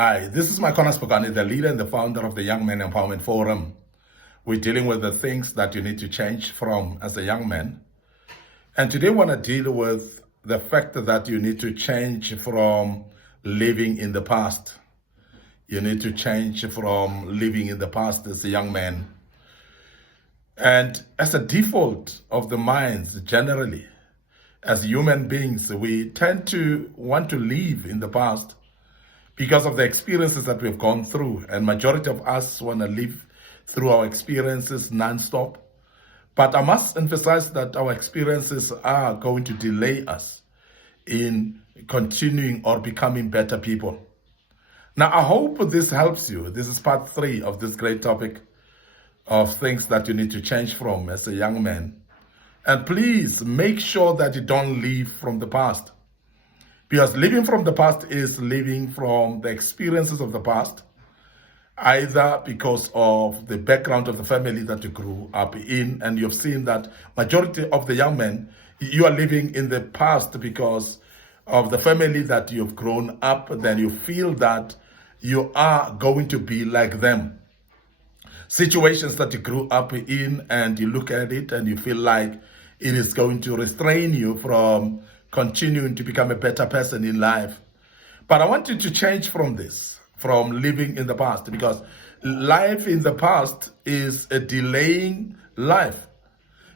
Hi, this is Makona Spokane, the leader and the founder of the Young Men Empowerment Forum. We're dealing with the things that you need to change from as a young man. And today I want to deal with the fact that you need to change from living in the past. You need to change from living in the past as a young man. And as a default of the minds generally, as human beings, we tend to want to live in the past because of the experiences that we've gone through. And majority of us want to live through our experiences non-stop. But I must emphasize that our experiences are going to delay us in continuing or becoming better people. Now, I hope this helps you. This is part 3 of this great topic of things that you need to change from as a young man. And please make sure that you don't live from the past. Because living from the past is living from the experiences of the past, either because of the background of the family that you grew up in, and you've seen that majority of the young men, you are living in the past because of the family that you've grown up, then you feel that you are going to be like them. Situations that you grew up in, and you look at it and you feel like it is going to restrain you from continuing to become a better person in life. But I want you to change from this, from living in the past, because life in the past is a delaying life,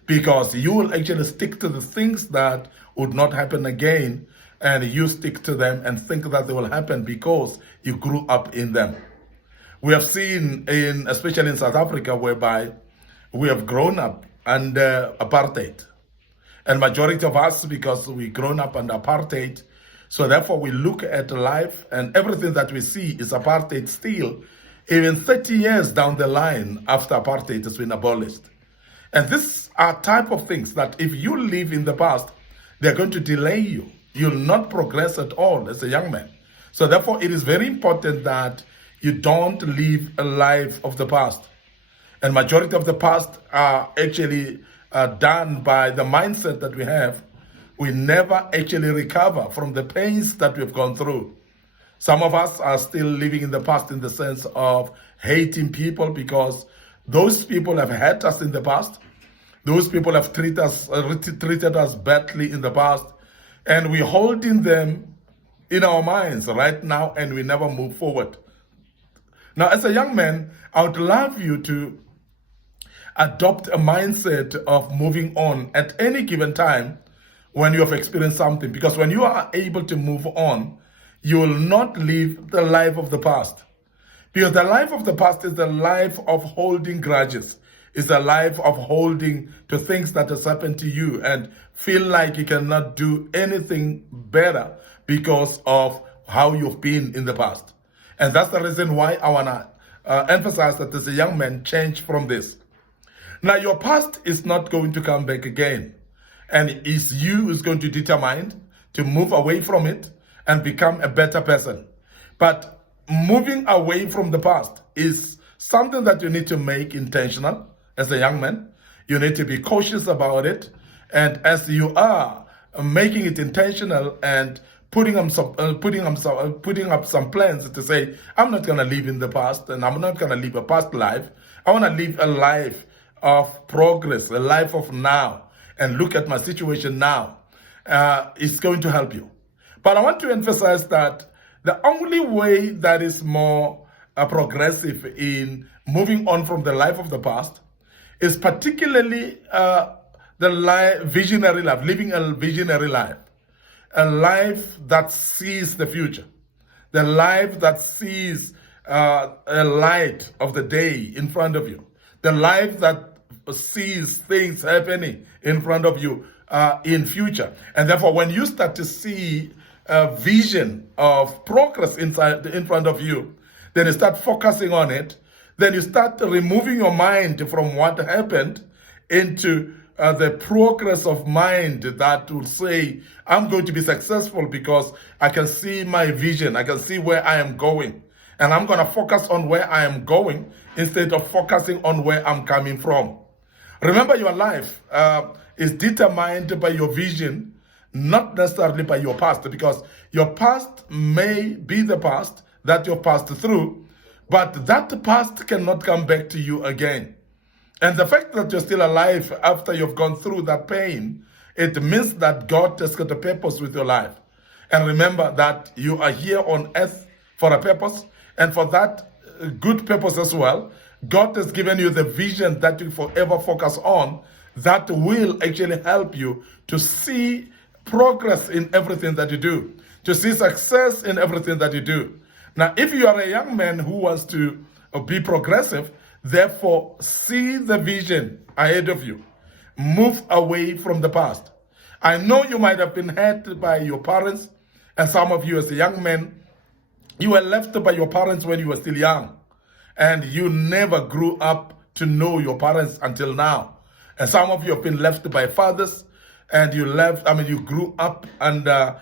because you will actually stick to the things that would not happen again, and you stick to them and think that they will happen because you grew up in them. We have seen, especially in South Africa, whereby we have grown up under apartheid. And majority of us, because we grown up under apartheid, so therefore we look at life and everything that we see is apartheid still, even 30 years down the line after apartheid has been abolished. And these are type of things that if you live in the past, they're going to delay you. You'll not progress at all as a young man. So therefore it is very important that you don't live a life of the past. And majority of the past are actually done by the mindset that we have. We never actually recover from the pains that we've gone through. Some of us are still living in the past in the sense of hating people because those people have hurt us in the past. Those people have treated us badly in the past, and we're holding them in our minds right now, and we never move forward. Now, as a young man, I would love you to adopt a mindset of moving on at any given time when you have experienced something. Because when you are able to move on, you will not live the life of the past. Because the life of the past is the life of holding grudges. It's the life of holding to things that has happened to you and feel like you cannot do anything better because of how you've been in the past. And that's the reason why I want to emphasize that as a young man, change from this. Now, your past is not going to come back again. And it's you who's going to determine to move away from it and become a better person. But moving away from the past is something that you need to make intentional as a young man. You need to be cautious about it. And as you are making it intentional and putting up some plans to say, I'm not going to live in the past and I'm not going to live a past life. I want to live a life of progress, a life of now, and look at my situation now. It's going to help you. But I want to emphasize that the only way that is more progressive in moving on from the life of the past is particularly visionary life, living a visionary life, a life that sees the future, the life that sees a light of the day in front of you, the life that sees things happening in front of you in future. And therefore, when you start to see a vision of progress in front of you, then you start focusing on it. Then you start removing your mind from what happened into the progress of mind that will say, I'm going to be successful because I can see my vision. I can see where I am going. And I'm going to focus on where I am going instead of focusing on where I'm coming from. Remember, your life is determined by your vision, not necessarily by your past, because your past may be the past, that you've passed through, but that past cannot come back to you again. And the fact that you're still alive after you've gone through that pain, it means that God has got a purpose with your life. And remember that you are here on earth for a purpose, and for that good purpose as well, God has given you the vision that you forever focus on that will actually help you to see progress in everything that you do, to see success in everything that you do. Now, if you are a young man who wants to be progressive, therefore see the vision ahead of you. Move away from the past. I know you might have been hurt by your parents, and some of you as a young man, you were left by your parents when you were still young, and you never grew up to know your parents until now. And some of you have been left by fathers, and you grew up under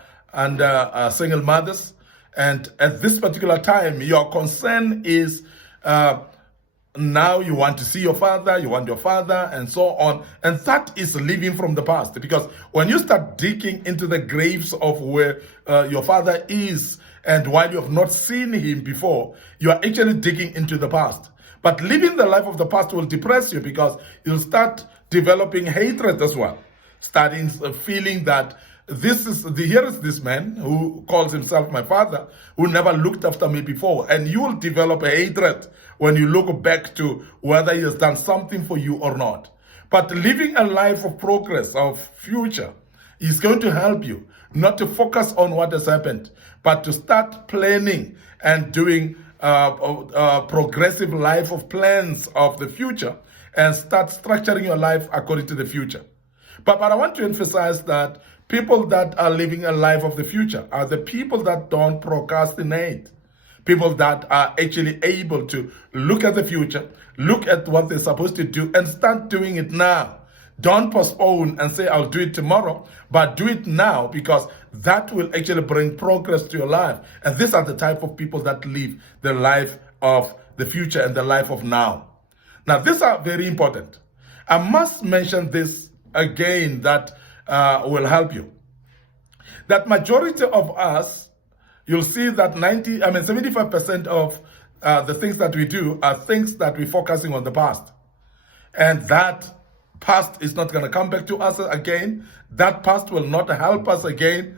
single mothers. And at this particular time, your concern is now you want to see your father, you want your father, and so on. And that is living from the past. Because when you start digging into the graves of where your father is, and while you have not seen him before, you are actually digging into the past. But living the life of the past will depress you, because you'll start developing hatred as well. Starting feeling that here is this man who calls himself my father, who never looked after me before. And you will develop a hatred when you look back to whether he has done something for you or not. But living a life of progress, of future, is going to help you not to focus on what has happened, but to start planning and doing progressive life of plans of the future, and start structuring your life according to the future. But I want to emphasize that people that are living a life of the future are the people that don't procrastinate. People that are actually able to look at the future, look at what they're supposed to do, and start doing it now. Don't postpone and say, I'll do it tomorrow, but do it now, because that will actually bring progress to your life. And these are the type of people that live the life of the future and the life of now. Now, these are very important. I must mention this again that will help you. That majority of us, you'll see that 75% of the things that we do are things that we're focusing on the past. And that past is not going to come back to us again. That past will not help us again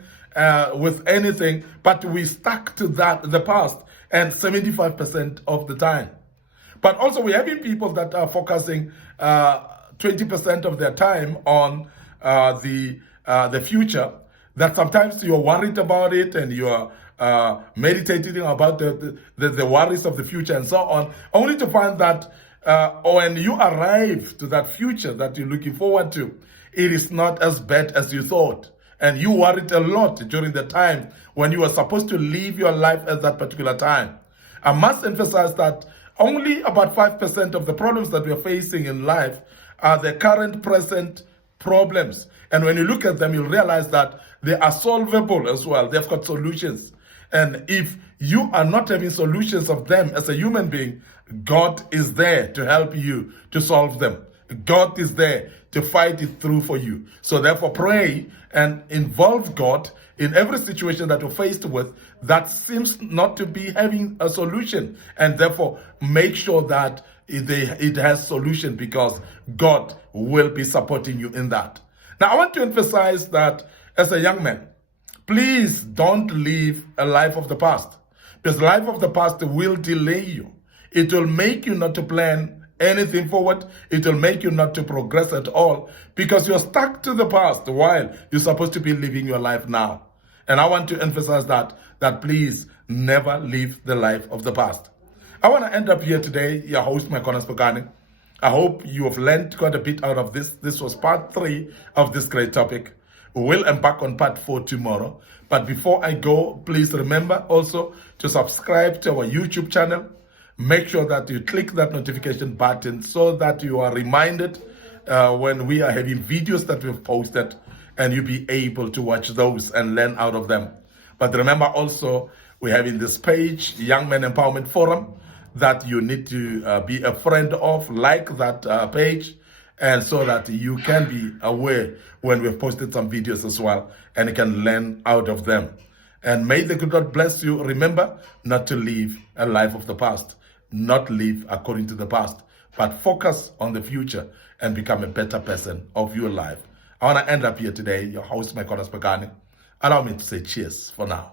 with anything, but we stuck to the past, and 75% of the time. But also we're having people that are focusing 20% of their time on the future, that sometimes you're worried about it, and you're meditating about the worries of the future and so on, only to find that when you arrive to that future that you're looking forward to, it is not as bad as you thought. And you worried a lot during the time when you were supposed to live your life at that particular time. I must emphasize that only about 5% of the problems that we're facing in life are the current present problems. And when you look at them, you'll realize that they are solvable as well. They've got solutions. And if you are not having solutions of them as a human being, God is there to help you to solve them. God is there to fight it through for you. So therefore, pray and involve God in every situation that you're faced with that seems not to be having a solution. And therefore, make sure that it has solution, because God will be supporting you in that. Now, I want to emphasize that as a young man, please don't live a life of the past, because life of the past will delay you. It will make you not to plan anything forward. It will make you not to progress at all, because you're stuck to the past while you're supposed to be living your life now. And I want to emphasize that please never live the life of the past. I want to end up here today, your host, Maikhona Spokane. I hope you have learned quite a bit out of this. This was part 3 of this great topic. We will embark on part 4 tomorrow. But before I go, please remember also to subscribe to our YouTube channel. Make sure that you click that notification button so that you are reminded when we are having videos that we've posted, and you'll be able to watch those and learn out of them. But remember also, we're having this page, Young Men Empowerment Forum, that you need to be a friend of, like that page, and so that you can be aware when we've posted some videos as well, and you can learn out of them. And may the good God bless you. Remember not to live a life of the past, not live according to the past, but focus on the future and become a better person of your life. I want to end up here today. Your host, Mike Pagani. Allow me to say cheers for now.